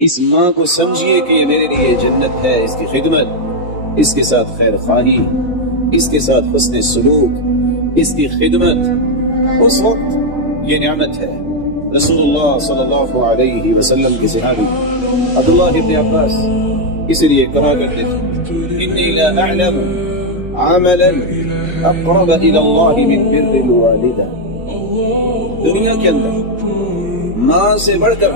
اس ماں کو سمجھیے کہ یہ میرے لیے جنت ہے، اس کی خدمت، اس کے ساتھ خیر خواہی، اس کے ساتھ حسن سلوک، اس کی خدمت اس وقت یہ نعمت ہے۔ رسول اللہ صلی اللہ علیہ وسلم کے صحابی عبداللہ ابن عباس اس لیے کہا کرتے تھے انی لا اعلم عملا اقرب الى اللہ من بر الوالدہ۔ دنیا کے اندر ماں سے بڑھ کر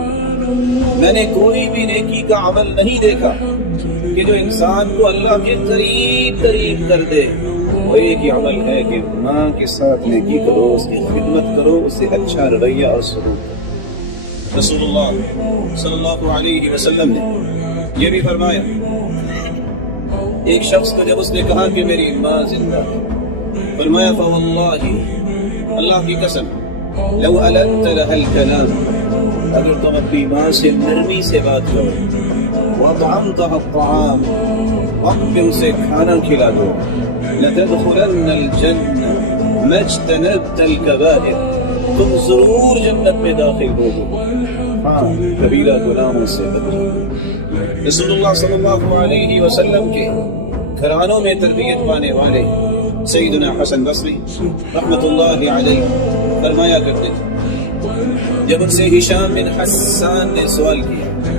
میں نے کوئی بھی نیکی کا عمل نہیں دیکھا کہ جو انسان کو اللہ کے قریب قریب کر دے۔ وہ ایک ہی عمل ہے کہ ماں کے ساتھ نیکی کرو، اس کی خدمت کرو، اس سے اچھا رویہ اور سلوک کرو۔ رسول اللہ صلی اللہ علیہ وسلم نے یہ بھی فرمایا، ایک شخص کو جب اس نے کہا کہ میری ماں زندہ ہے، فرمایا فواللہ، اللہ کی قسم، لو ألنت لها الكلام، اگر تم اپنی ماں سے نرمی سے بات کرو، وأطعمتها الطعام، وقت پہ اسے کھانا کھلا دو، لتدخلن الجنة ما اجتنبت الكبائر، تم ضرور جنت میں داخل ہوگے، ہاں کبیرہ گناہوں سے بچ جاؤ۔ رسول اللہ صلی اللہ علیہ وسلم کے گھرانوں میں تربیت پانے والے سیدنا حسن بصری رحمت اللہ علیہ فرمایا کرتے تھے، جب ان سے ہشام بن حسان نے سوال کیا،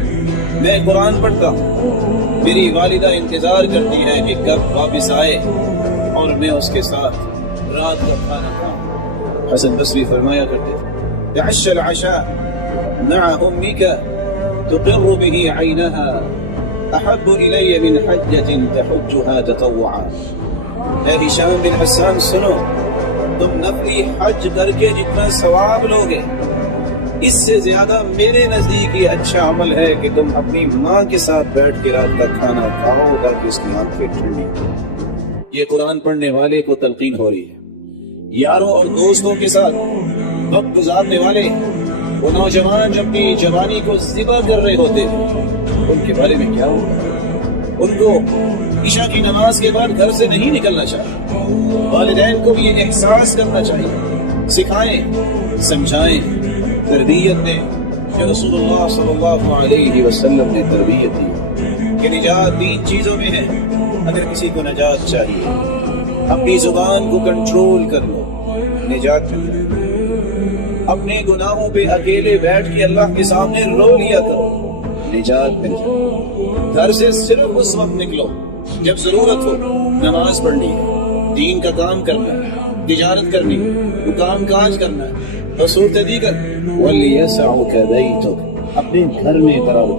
میں قرآن پڑھتا ہوں، میری والدہ انتظار کرتی ہے کہ کب واپس آئے اور میں اس کے ساتھ رات کا کھانا کھاؤں۔ حسن بصری فرمایا کرتے تھے، تعش العشاء مع امك تقر به عينها احب الي من حجة تحجها تطوعا۔ اے ہشام بن حسان سنو، تم نفلی حج کر کے جتنا ثواب لوگے، اس سے زیادہ میرے نزدیک یہ اچھا عمل ہے کہ تم اپنی ماں کے ساتھ بیٹھ کے رات کا کھانا کھاؤ تاکہ اس کی آنکھیں ٹھنڈی۔ یہ قرآن پڑھنے والے کو تلقین ہو رہی ہے۔ یاروں اور دوستوں کے ساتھ وقت گزارنے والے وہ نوجوان جو اپنی جوانی کو ذبح کر رہے ہوتے ان کے بارے میں کیا ہوگا؟ ان کو عشاء کی نماز کے بعد گھر سے نہیں نکلنا چاہیے۔ والدین کو بھی یہ احساس کرنا چاہیے، سکھائیں، سمجھائیں، تربیت دیں کہ رسول اللہ صلی اللہ علیہ وسلم نے تربیت دی کہ نجات تین چیزوں میں ہے۔ اگر کسی کو نجات چاہیے، اپنی زبان کو کنٹرول کر لو، نجات مل جائے۔ اپنے گناہوں پہ اکیلے بیٹھ کے اللہ کے سامنے رو لیا کرو، نجات مل جائے۔ گھر سے صرف اس وقت نکلو جب ضرورت ہو، نماز پڑھنی ہے، دین کا کام کرنا ہے، تجارت کرنی ہے، کام کاج کرنا ہے، اور صورت دیگر وَلْيَسَعُكَ بَيْتُكَ، اپنے گھر میں قرار